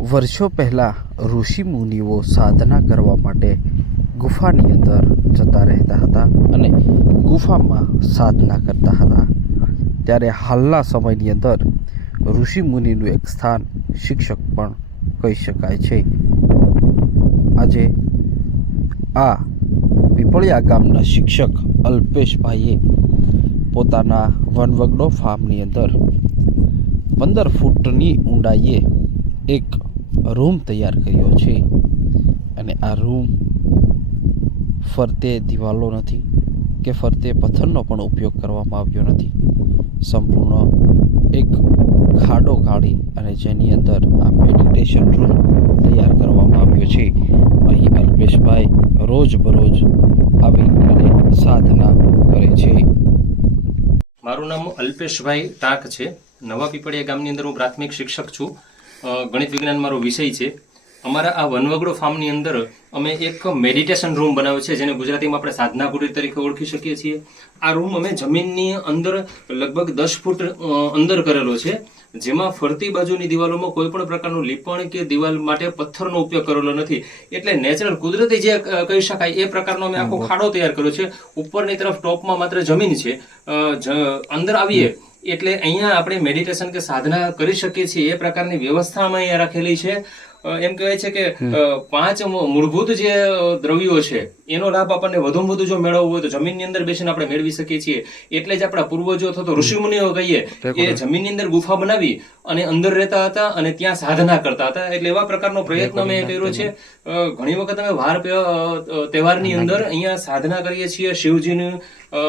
વર્ષો પહેલાં ઋષિ મુનિઓ સાધના કરવા માટે ગુફાની અંદર જતા રહેતા હતા અને ગુફામાં સાધના કરતા હતા. ત્યારે હાલના સમયની અંદર ઋષિ મુનિનું એક સ્થાન શિક્ષક પણ કહી શકાય છે. આજે આ પીપળિયા ગામના શિક્ષક અલ્પેશભાઈએ પોતાના વનવગડો ફાર્મની અંદર પંદર ફૂટની ઊંડાઈએ એક રૂમ તૈયાર કર્યો છે અને આ રૂમ ફરતે દિવાલો નથી કે ફરતે પથ્થરનો પણ ઉપયોગ કરવામાં આવ્યો નથી. સંપૂર્ણ એક ખાડો કાઢી અને જેની અંદર આ મેડિટેશન રૂમ તૈયાર કરવામાં આવ્યો છે. અહીં અલ્પેશભાઈ રોજ બરોજ આવી અને સાધના કરે છે. મારું નામ અલ્પેશભાઈ ટાંક છે. નવા પીપળિયા ગામની અંદર હું પ્રાથમિક શિક્ષક છું. ગણિત વિજ્ઞાન મારો વિષય છે. અમારા આ વનવગડો ફાર્મની અંદર અમે એક મેડિટેશન રૂમ બનાવ્યો છે જેને ગુજરાતીમાં આપણે સાધના કુટીર તરીકે ઓળખી શકીએ છીએ. આ રૂમ અમે જમીનની અંદર લગભગ દસ ફૂટ અંદર કરેલો છે જેમાં ફરતી બાજુની દિવાલોમાં કોઈ પણ પ્રકારનું લીપણ કે દિવાલ માટે પથ્થરનો ઉપયોગ કરેલો નથી. એટલે નેચરલ કુદરતી જે કહી શકાય એ પ્રકારનો અમે આખો ખાડો તૈયાર કર્યો છે. ઉપરની તરફ ટોપમાં માત્ર જમીન છે. અંદર આવીએ એટલે અહીંયા આપણે મેડિટેશન કે સાધના કરી શકીએ છીએ. એ પ્રકારની વ્યવસ્થા અમે અહીંયા રાખેલી છે. એમ કહેવાય છે કે પાંચ મૂળભૂત જે દ્રવ્યો છે એનો લાભ આપણને વધુમાં વધુ જો મેળવવો હોય તો જમીનની અંદર બેસીને આપણે મેળવી શકીએ છીએ. એટલે જ આપણા પૂર્વજો અથવા ઋષિમુનિઓ કહીએ કે જમીનની અંદર ગુફા બનાવી અને અંદર રહેતા હતા અને ત્યાં સાધના કરતા હતા. એટલે એવા પ્રકારનો પ્રયત્ન અમે કર્યો છે. ઘણી વખત અમે વાર તહેવારની અંદર અહીંયા સાધના કરીએ છીએ. શિવજીની અ,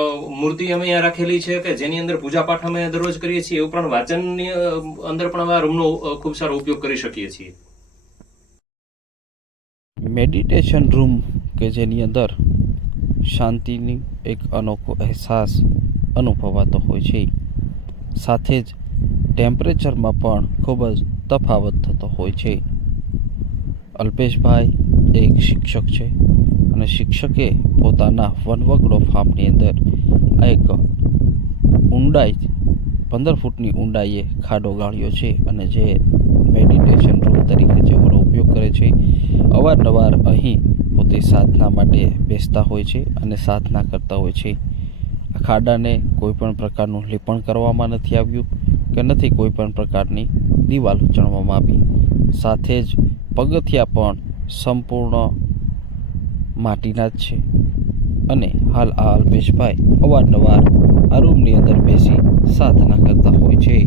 મૂર્તિ અમે અહીંયા રાખેલી છે કે જેની અંદર પૂજા પાઠ અમે દરરોજ કરીએ છીએ. એ ઉપરાંત વાંચનની અંદર પણ અમે આ રૂમનો ખૂબ સારો ઉપયોગ કરી શકીએ છીએ. મેડિટેશન રૂમ કે જેની અંદર શાંતિની એક અનોખો અહેસાસ અનુભવાતો હોય છે. સાથે જ ટેમ્પરેચરમાં પણ ખૂબ જ તફાવત થતો હોય છે. અલ્પેશભાઈ એક શિક્ષક છે અને શિક્ષકે પોતાના વનવગડો ફાર્મની અંદર એક ઊંડાઈ, પંદર ફૂટની ઊંડાઈએ ખાડો ગાળ્યો છે અને જે મેડિટેશન રૂમ તરીકે જેઓનો ઉપયોગ કરે છે અવારનવાર અહીં પોતે સાધના માટે બેસતા હોય છે અને સાધના કરતા હોય છે. આ ખાડાને કોઈ પણ પ્રકારનું લીપણ કરવામાં નથી આવ્યું કે નથી કોઈ પણ પ્રકારની દિવાલ ચણવામાં આવી. સાથે જ પગથિયા પણ સંપૂર્ણ માટીના જ છે. અને હાલ આ અલ્પેશભાઈ અવારનવાર આ રૂમની અંદર બેસી સાધના કરતા હોય છે.